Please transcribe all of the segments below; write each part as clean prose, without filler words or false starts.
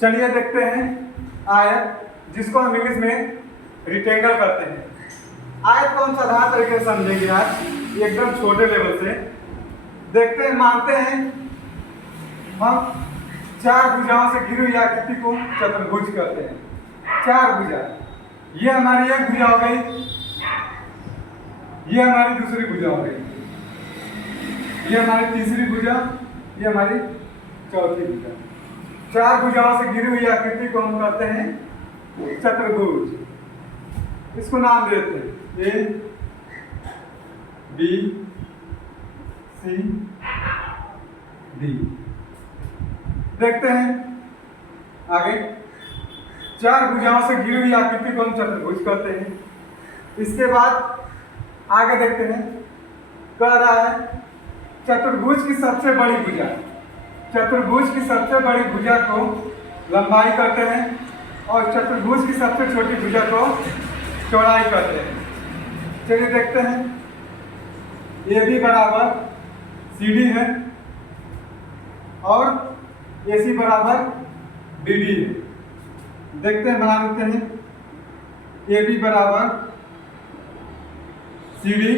चलिए देखते हैं आयत, जिसको हम इंग्लिश में रिक्टेंगल कहते हैं। आयत को हम साधारण तरीके से समझेंगे आज, एकदम छोटे लेवल से। देखते हैं, मानते हैं हम चार भुजाओं से घिरी हुई आकृति को चतुर्भुज कहते हैं। चार भुजा, ये हमारी एक भुजा हो गई, ये हमारी दूसरी भुजा हो गई, ये हमारी तीसरी भुजा, ये हमारी चौथी भुजा। चार भुजाओं से घिरी हुई आकृति को हम कहते हैं चतुर्भुज। इसको नाम देते हैं ए, बी, सी, डी। देखते हैं आगे, चार भुजाओं से घिरी हुई आकृति को हम चतुर्भुज कहते हैं। इसके बाद आगे देखते हैं, कह रहा है चतुर्भुज की सबसे बड़ी भुजा, चतुर्भुज की सबसे बड़ी भुजा को लंबाई कहते हैं और चतुर्भुज की सबसे छोटी भुजा को चौड़ाई कहते हैं। चलिए देखते हैं, ए बी बराबर सी डी है और ए सी बराबर बी डी है। देखते हैं, बना लेते हैं ए बी बराबर सी डी,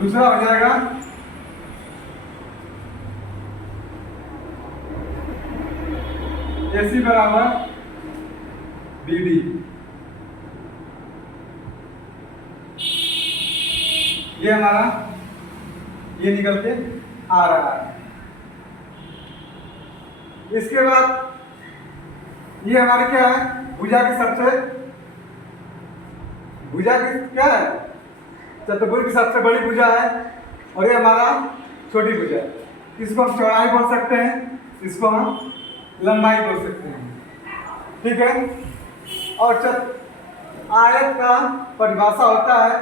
दूसरा हो जाएगा ए सी बराबर बी डी। ये हमारा ये निकल के आ रहा है। इसके बाद ये हमारी क्या है, भुजा की सबसे, भुजा की क्या है, चतुर्भुज की सबसे बड़ी भुजा है और ये हमारा छोटी भुजा है। इसको हम चौड़ाई बोल सकते हैं, इसको हम लंबाई बोल सकते हैं, ठीक है। और आयत का परिभाषा होता है,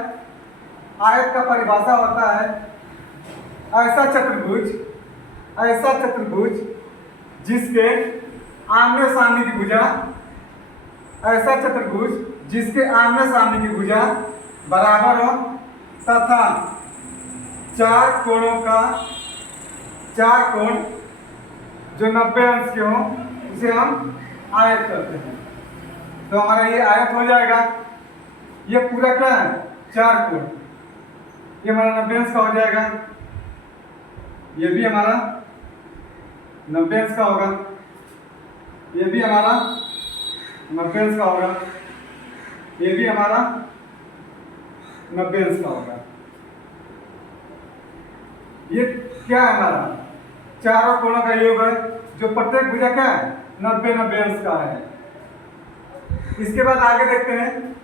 आयत का परिभाषा होता है ऐसा चतुर्भुज, ऐसा चतुर्भुज जिसके आमने सामने की भुजा, ऐसा चतुर्भुज जिसके आमने सामने की भुजा बराबर हो तथा चार कोणों का, चार कोण जो 90 अंश के हों उसे हम आयत कहते हैं। तो हमारा ये आयत हो जाएगा। ये पूरा क्या है, चार कोण, ये हमारा 90 अंश का हो जाएगा, ये भी हमारा 90 अंश का होगा, ये भी हमारा 90 अंश का होगा, ये भी हमारा 90 अंश का होगा। ये क्या है, हमारा चारों कोणों का योग है, जो प्रत्येक भुजा क्या है, 90 अंश का है। इसके बाद आगे देखते हैं,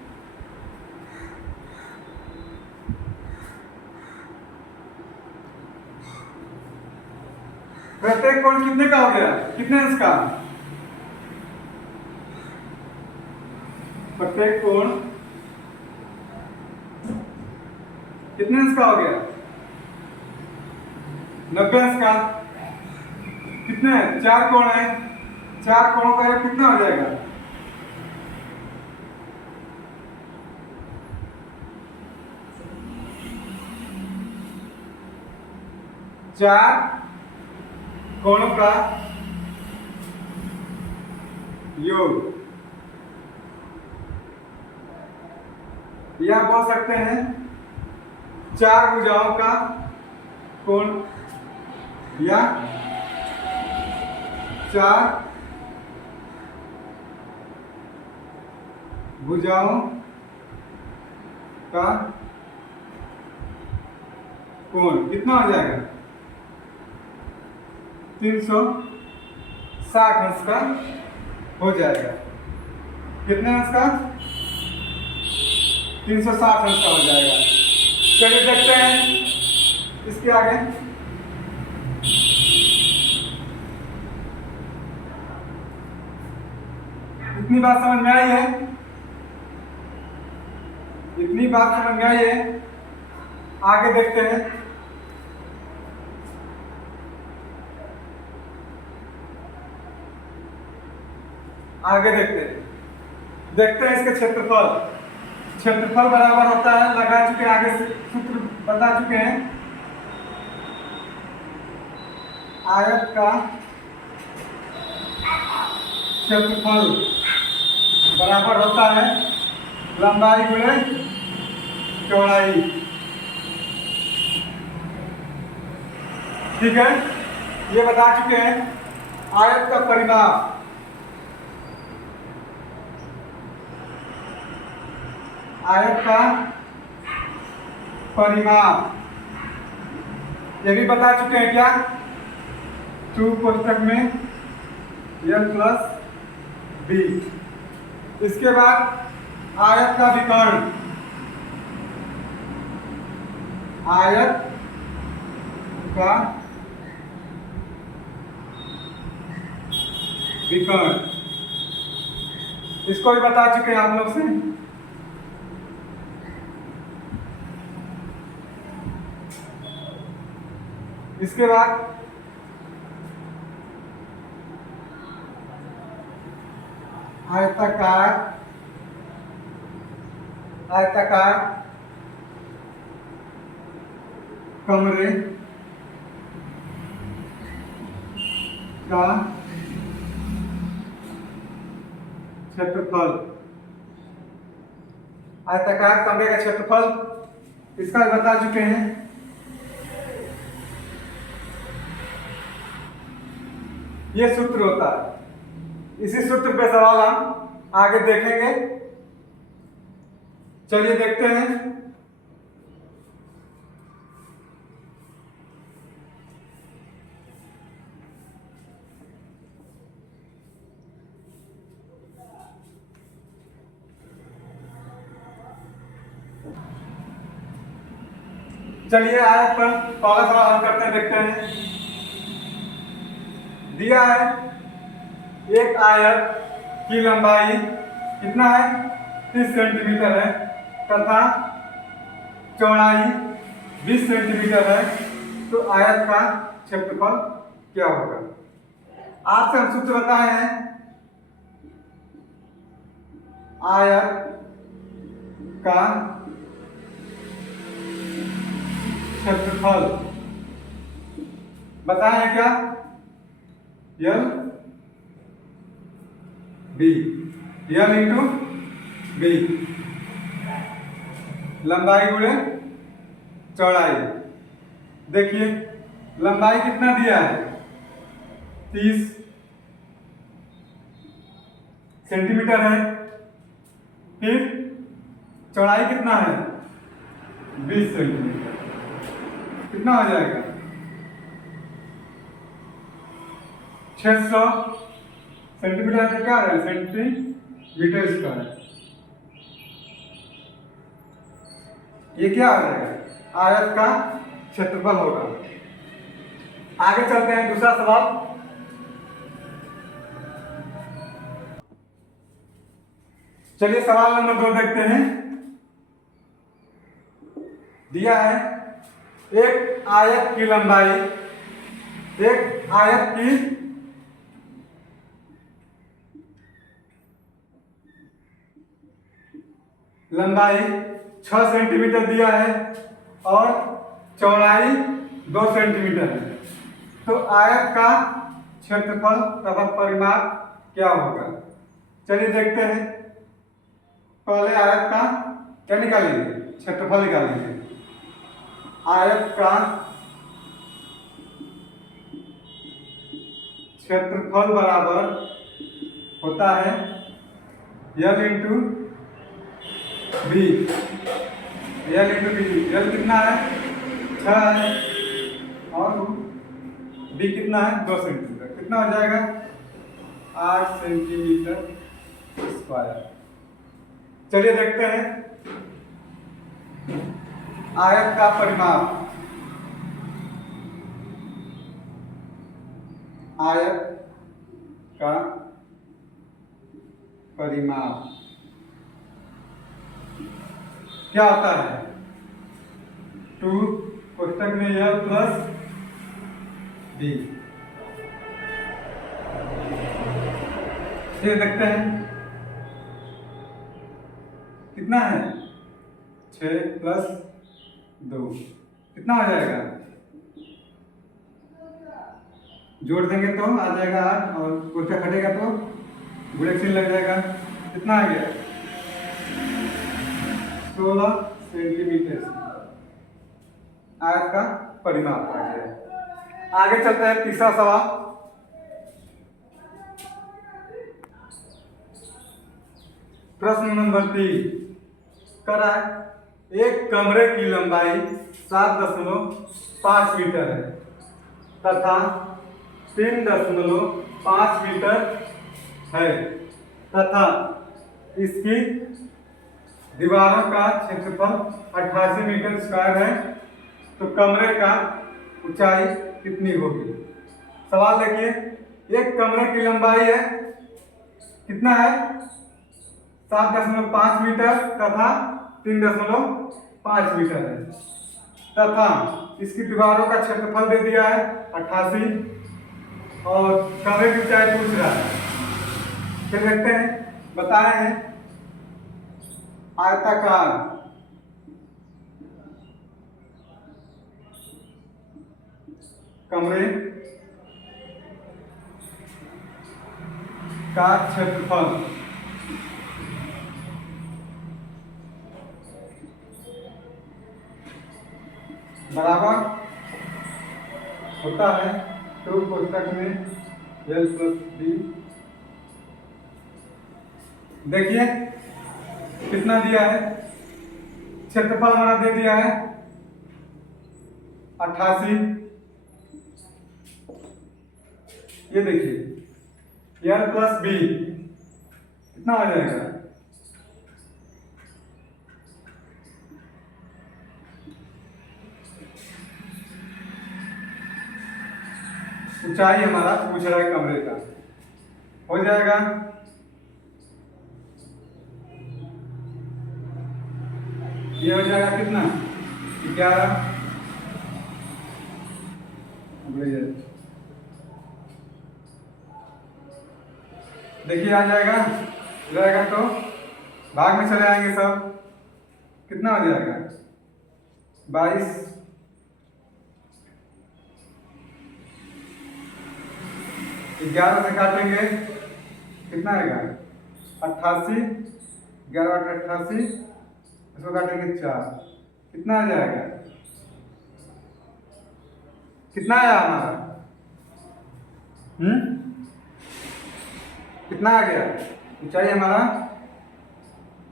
प्रत्येक कोण कितने का हो गया, कितने अंश का, प्रत्येक कोण कितने अंश का हो गया, 90 अंश का। कितने, चार कोण है, चार कोणों का योग कितना हो जाएगा, चार कोणों का योग, या बोल सकते हैं चार भुजाओं का कोण, या चार भुजाओं का कोण कितना हो जाएगा, 360 अंश का हो जाएगा। कितने अंश का, 360 अंश का हो जाएगा। चलिए देखते हैं इसके आगे, इतनी बात समझ में आई है, इतनी बात समझ में आई है। आगे देखते हैं, आगे देखते हैं इसके क्षेत्रफल। क्षेत्रफल बराबर होता है, लगा चुके हैं, आगे से सूत्र बता चुके हैं। आयत का क्षेत्रफल बराबर होता है लंबाई गुणे चौड़ाई। ठीक है, ये बता चुके हैं। आयत का परिमाप, आयत का परिमाप ये भी बता चुके हैं क्या? 2 कोष्ठक में l प्लस b। इसके बाद आयत का विकर्ण, आयत का विकर्ण, इसको भी बता चुके हैं आप लोग से। इसके बाद आयताकार, आयताकार कमरे का क्षेत्रफल, आयताकार कमरे का क्षेत्रफल, इसका भी बता चुके हैं। ये सूत्र होता है। इसी सूत्र पे सवाल हम आगे देखेंगे। चलिए देखते हैं। चलिए आयत पर पहला सवाल हल करते हैं, देखते हैं। दिया है एक आयत की लंबाई कितना है? 30 सेंटीमीटर है तथा चौड़ाई 20 सेंटीमीटर है, तो आयत का क्षेत्रफल क्या होगा? आपसे हम सूत्र बताए हैं। आयत का क्षेत्रफल बताए हैं क्या? L B, L into B, लंबाई गुणे चौड़ाई। देखिए लंबाई कितना दिया है? 30 सेंटीमीटर है। फिर चौड़ाई कितना है? 20 सेंटीमीटर। कितना हो जाएगा? 600 सेंटीमीटर का क्या है? Centimetre square. ये क्या आ जाएगा? आयत का क्षेत्रफल होगा। आगे चलते हैं, दूसरा सवाल। चलिए सवाल नंबर 2 देखते हैं। दिया है एक आयत की लंबाई, एक आयत की लंबाई 6 सेंटीमीटर दिया है और चौड़ाई 2 सेंटीमीटर है, तो आयत का क्षेत्रफल तथा परिमाप क्या होगा? चलिए देखते हैं। पहले आयत का क्या निकालेंगे? क्षेत्रफल निकालेंगे। आयत का क्षेत्रफल बराबर होता है L into B, L into B. L कितना है? 6 है और बी कितना है? 2 सेंटीमीटर। कितना हो जाएगा? 8 सेंटीमीटर स्क्वायर। चलिए देखते हैं आयत का परिमाप। आयत का परिमाप क्या होता है? 2 कोष्ठक में L प्लस B। ये देखते हैं कितना है? 6 प्लस 2 कितना हो जाएगा? जोड़ देंगे तो आ जाएगा 8 और कोष्ठक हटेगा तो गुणे चिन्ह लग जाएगा। कितना आ गया? 16 सेंटीमीटर आयत का परिमाप आ गया। आगे चलते हैं तीसरा सवाल। प्रश्न नंबर 3 कर रहा है एक कमरे की लंबाई 7.5 मीटर है तथा 3.5 मीटर है तथा इसकी दीवारों का क्षेत्रफल 88 मीटर स्क्वायर है, तो कमरे का ऊंचाई कितनी होगी? सवाल देखिए, एक कमरे की लंबाई है कितना है? 7.5 मीटर तथा 3.5 मीटर है तथा इसकी दीवारों का क्षेत्रफल दे दिया है 88 और कमरे की ऊंचाई पूछ रहा है। फिर देखते हैं, बताए हैं आयताकार कमरे का क्षेत्रफल बराबर होता है तो कोष्ठक में L + D। देखिए कितना दिया है, क्षेत्रफल हमारा दे दिया है 88। ये देखिए L + B कितना आ जाएगा? ऊंचाई हमारा पूछ रहा है कमरे का, हो जाएगा ये हो जाएगा कितना? 11। देखिए आ जाएगा तो भाग में चले आएंगे सब। कितना हो जाएगा? 22। 11 से काटेंगे कितना आएगा? 88। 11 × 88, इसको काटेंगे 4, कितना आ जाएगा? कितना आया हमारा? कितना आ गया? ऊंचाई हमारा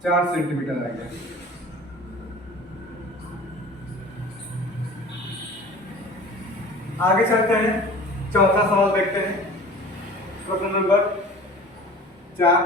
4 सेंटीमीटर आ गया। आगे चलते हैं, चौथा सवाल देखते हैं। प्रश्न नंबर 4